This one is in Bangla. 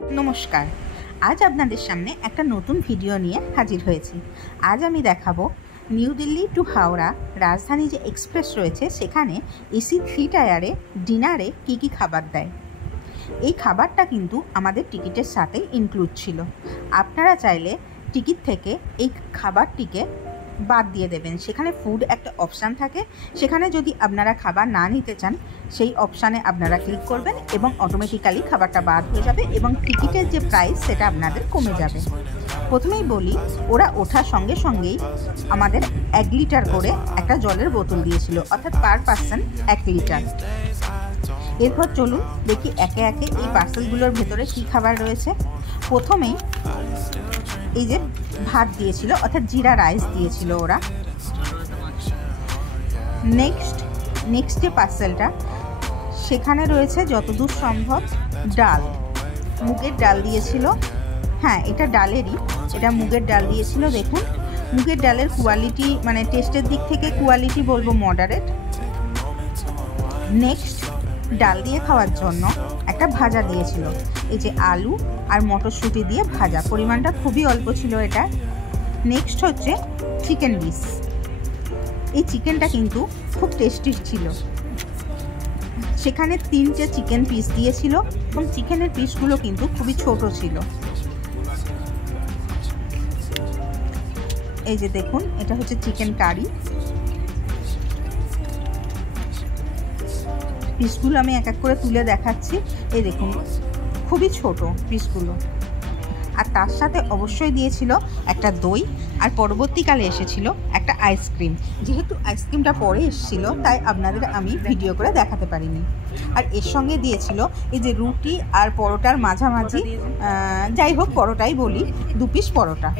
নমস্কার। আজ আপনাদের সামনে একটা নতুন ভিডিও নিয়ে হাজির হয়েছি। আজ আমি দেখাবো নিউ দিল্লি টু হাওড়া রাজধানী যে এক্সপ্রেস রয়েছে সেখানে এসি 3 টায়ারে ডিনারে কী কী খাবার দেয়। এই খাবারটা কিন্তু আমাদের টিকিটের সাথে ইনক্লুড ছিল। আপনারা চাইলে টিকিট থেকে এই খাবারটিকে বাদ দিয়ে দেবেন। সেখানে ফুড একটা অপশান থাকে, সেখানে যদি আপনারা খাবার না নিতে চান সেই অপশানে আপনারা ক্লিক করবেন এবং অটোমেটিক্যালি খাবারটা বাদ হয়ে যাবে এবং টিকিটের যে প্রাইস সেটা আপনাদের কমে যাবে। প্রথমেই বলি, ওরা ওঠার সঙ্গে সঙ্গেই আমাদের 1 লিটার করে একটা জলের বোতল দিয়েছিল, অর্থাৎ পার পার্সন 1 লিটার। এরপর চলুন দেখি একে একে এই পার্সেলগুলোর ভেতরে কী খাবার রয়েছে। প্রথমেই এই যে ভাত দিয়েছিল, অর্থাৎ জিরা রাইস দিয়েছিল ওরা। নেক্সট যে পার্সেলটা, সেখানে রয়েছে যতদূর সম্ভব ডাল, মুগের ডাল দিয়েছিল। হ্যাঁ, এটা ডালেরই, এটা মুগের ডাল দিয়েছিল। দেখুন মুগের ডালের কোয়ালিটি, মানে টেস্টের দিক থেকে কোয়ালিটি বলবো মডারেট। নেক্সট ডাল দিয়ে খাওয়ার জন্য একটা ভাজা দিয়েছিল, এই যে আলু আর মটরশুঁটি দিয়ে ভাজা, পরিমাণটা খুবই অল্প ছিল এটা। নেক্সট হচ্ছে চিকেন পিস। এই চিকেনটা কিন্তু খুব টেস্টি ছিল। সেখানে 3টে চিকেন পিস দিয়েছিল এবং চিকেনের পিসগুলো কিন্তু খুবই ছোট ছিল। এই যে দেখুন, এটা হচ্ছে চিকেন কারি। পিসগুলো আমি এক এক করে তুলে দেখাচ্ছি। এই দেখুন, খুবই ছোট পিসগুলো। আর তার সাথে অবশ্যই দিয়েছিল একটা দই, আর পরবর্তীকালে এসেছিল একটা আইসক্রিম। যেহেতু আইসক্রিমটা পরে এসেছিল তাই আপনাদের আমি ভিডিও করে দেখাতে পারিনি। আর এর সঙ্গে দিয়েছিল এই যে রুটি আর পরোটার মাঝামাঝি, যাই হোক পরোটাই বলি, 2 পিস পরোটা।